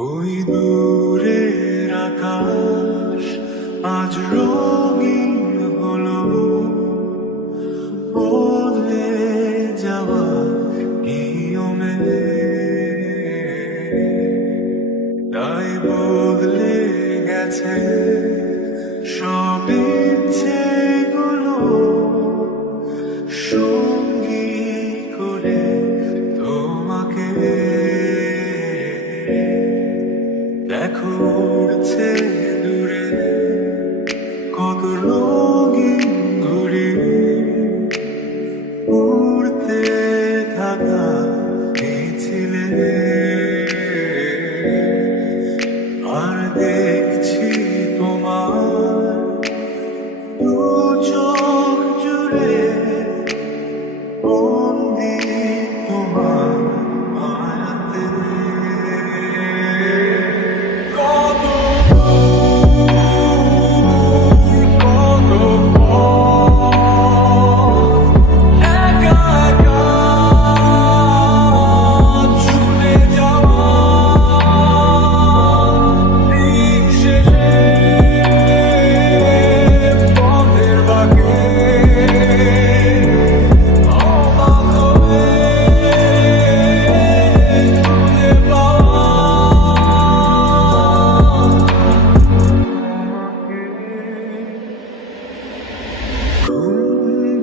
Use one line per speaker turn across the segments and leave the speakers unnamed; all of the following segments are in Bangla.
ওই দূরের আকাশ আজ রঙিন উড়ছে দূরে। কত রঙিন ঘুড়ি উড়তে থাকা এই আর দেখছি তোমার দু চোখ জুড়ে বন্দি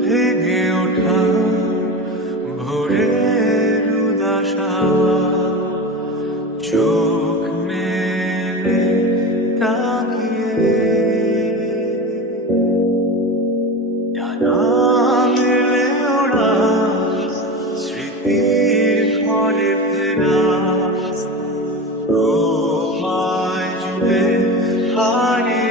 ভেঙে ওঠা ভোরের উদাসা। চোখ মেলে তাকিয়ে। জানা মেলে ওরা স্মৃতির ঘরে ফেরা। তোমায় জুড়ে হারিয়ে